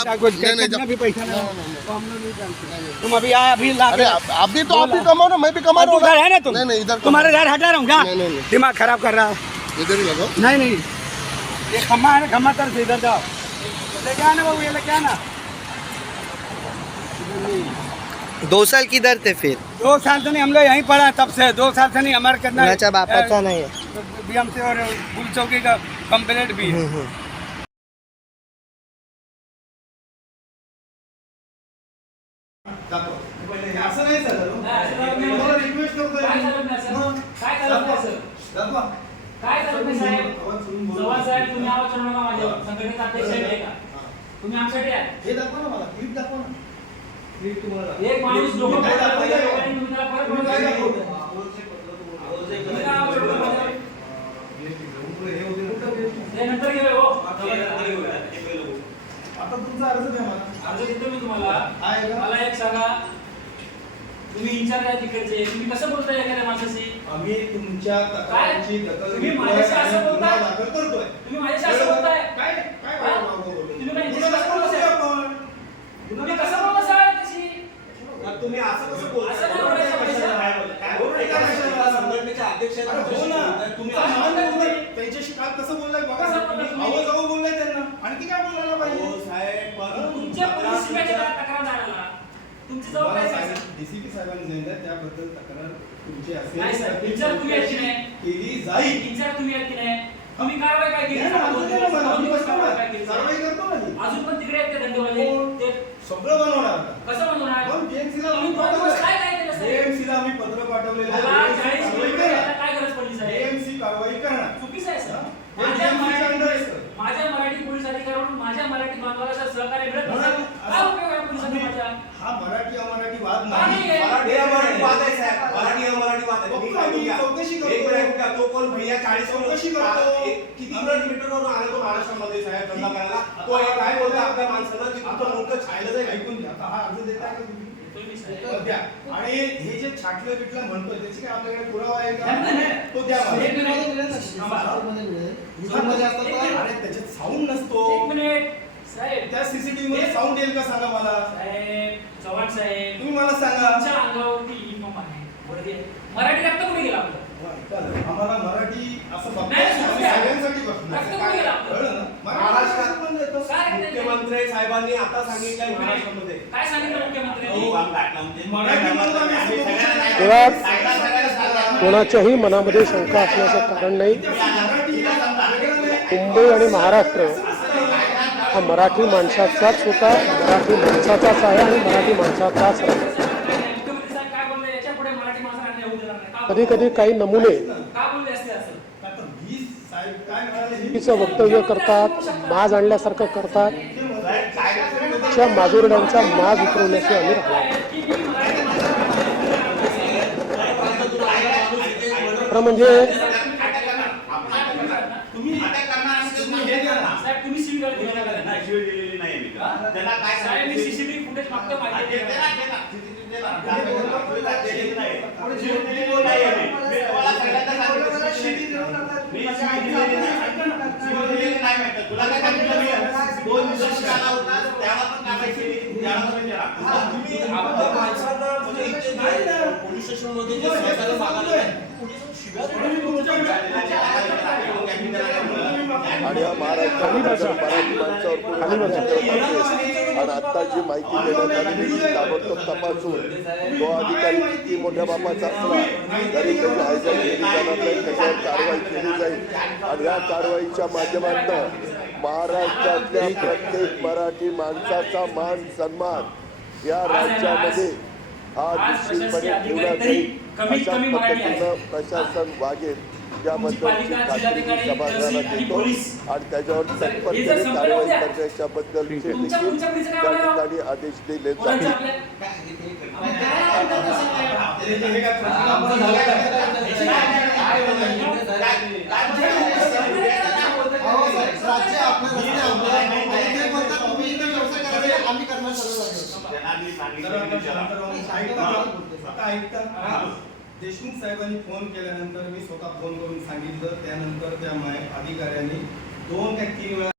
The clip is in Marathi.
आप- नहीं, नहीं, जब- भी पैसा तो हम लोग नहीं जानते। तुम अभी आए अभी अरे आप भी तो आप भी कमाओ ना मैं भी कमा रहा हूँ उधर है ना तुम नहीं नहीं इधर तुम्हारे घर हटा रहा हूँ क्या? नहीं, नहीं, नहीं। दिमाग खराब कर रहा है। इधर ही नहीं नहीं। ये खम्मा है ना खम्मा तर से इधर जाओ। लेके आना बाबू ये लेके आना दो साल किधर थे फिर? दो साल से नहीं हम लोग यहीं पढ़ा तब से। दो साल से नहीं हमारे कितना कुणाच्या बापाचा नाही आहे बीएमसी और पुलिस चौकी का कंप्लेंट भी है। असं नाही झालं तुम्हाला रिक्वेस्ट करतोय काय. झालं नाही सर? मग? काय झालं नाही सर? दाखवा. काय झालं नाही साहेब आवाज सोडून बोला. चव्हाण साहेब तुम्ही आवाज चढवू नका माझ्यावर संघटनेचा अध्यक्ष आहे का तुम्ही आमच्याकडे या हे दाखवा ना मला क्लिप दाखवा ना क्लिप तुम्हाला एक माणूस तुम्ही डोकं काय पकडलं दाखवताय? पाहिजे आणि तुम्ही त्याला परत तुम्ही काय बोलताय. दाखवताय? तुम्ही काय आवाज चढवता माझ्यावर? हे होते ना. हे नंतर घेऊया हो आता तुमचा अर्ज द्या मला अर्ज देतो मी तुम्हाला आहे का? मला एक सांगा तुम्ही इन्चार्ज आहे तिकडचे तुम्ही कसं बोलताय एखाद्या माणसाशी आम्ही तुमच्या तक्रारीची दखल तुम्ही घेतोय माझ्याशी आणि असं गुन्हा बोलताय? दाखल करतोय तुम्ही माझ्याशी असं बोलताय काय काय हा? बोलतो? तुम्ही काय गुन्हा दाखल कसं करूया आपण. तुम्ही कसं बोलता तशी तुम्ही असं कसं बोलता? असं नाही बोलायचं. काय बोलता? काय हो? संघटनेचे अध्यक्ष आहेत, अरे हो तुमच्याशी ना. बोलताय. तुम्ही असं बोलताय. बोलताय. त्यांच्याशी काल कसं बोललाय बघा कसं बोललाय तुम्ही? अहो जाऊ बोललाय त्यांना आणखी काय बोलायला हो, पाहिजे साहेब, पण तुमच्या पोलीस तक्रार झाला तुमची जबाबदारी काय? डीसीपी साहेबांनी सांगितलं त्याबद्दल तक्रार तुमची नाही असेल विचार तुम्ही याची चौकशी नाही. केली जाईल इन्चार्ज तुम्ही आहेत की नाही तुम्ही कारवाई काय केली ना कारवाई ना. काय केली कारवाई करतो ना. अजून पण तिकडे आहेत ते धंदेवाले हो. ते सगळं बनवणार आता. कसं बनवणार पण BMC ला तुम्ही आम्ही दोन दिवस काय काय केलं पाठवलंय. साहेब? BMC ला आम्ही पत्र पाठवलेलं आहे. मला BMC चाळीस कारवाई किलोमीटर करा. यायला काय गरज पडली साहेब BMC कारवाई करणार चुकीचं आहे सर हे माझ्या BMC च्या under आहे, मराठी सर. माझ्या मराठी पोलीस अधिकाऱ्याकडून सहकार्य मिळत नसेल काय उपयोग आहे माझ्या हा मराठी अमराठी वाद का नाही नाही आहे? मराठी अमराठी वाद आहे, साहेब. मराठी अमराठी वाद आहे. बघतो मी आम्ही, ऐकून घ्या. चौकशी करतो. एक मिनिट ऐकून घ्या. तो कोण भैया चाळीस चौकशी करतो. किती किलोमीटरवरून आला तो महाराष्ट्रामध्ये साहेब धंदा करायला तो हे काय बोलतो आपल्या माणसाला की तुमचं मोठं छायलं जाईल ऐकून घ्या आता हा अर्ज देताय का तुम्ही तुम्ही साहेब. तर द्या आणि हे जे छाटलं बिटलं म्हणतोय त्याची काय आपल्याकडे पुरावा आहे का. तो द्या मला. एक मिनिट. थांबा. अरे त्याच्यात साऊंड नसतो एक मिनिट साहेब. तुम्ही मला सांगा. तुमच्या अंगावरती युनिफॉर्म आहे. वर्दी आहे. मराठी रक्त कुठे गेला आपलं? आम्हाला मराठी असं नाही, नाही. सगळ्यांसाठी बघतो रक्त कुठे गेला आपलं? कळलं ना? महाराष्ट्रात पण देतो. काय मुख्यमंत्री साहेबांनी आता सांगितलंय महाराष्ट्रामध्ये. काय सांगितलं मुख्यमंत्र्यांनी? हो. कोणाच्याही मनामध्ये शंका असण्याचं कारण नाही. मुंबई आणि महाराष्ट्र हा मराठी माणसाचाच होता मराठी माणसाचाच आहे आणि मराठी माणसाचाच राहतो. कधी कधी काही नमुने वक्तव्य करतात माज आणल्यासारखं करतात च्या माजोरड्यांचा माज उतरवल्याचे आम्ही राहणार खरं म्हणजे हे द्या ना. साहेब तुम्ही सिव्हिल साहेब मी सीसीटीव्ही फुटेज मागतो माहिती तुम्ही आपल्या माणसांना म्हणजे इथे नाही ना. पोलीस स्टेशनमध्ये जे सहकार्य मागायला लागले, पोलिसांना शिव्या देतात. आणि हा महाराष्ट्रामध्ये मराठी माणसावर आणि आता जी माहिती देण्यात आली ती ताबडतोब तपासून तो अधिकारी किती मोठ्या बापाचा असला तरी त्याची हायजॅक केली जाणार नाही त्याच्यावर कारवाई केली जाईल. आणि या कारवाईच्या माध्यमातून महाराष्ट्रातल्या प्रत्येक मराठी माणसाचा मान सन्मान या राज्यामध्ये हा निश्चितपणे ठेवला जाईल. अशा पद्धतीनं प्रशासन वागेल. मी समाजाला देतो आणि त्याच्यावर तत्परतेने कारवाई करण्याच्या बद्दलचे देखील त्या ठिकाणी आदेश दिले कोणाच्या देशमुख साहेबांनी फोन केल्यानंतर मी स्वतः फोन करून सांगितलं. त्यानंतर त्या मा- अधिकाऱ्यांनी दोन ते तीन वेळा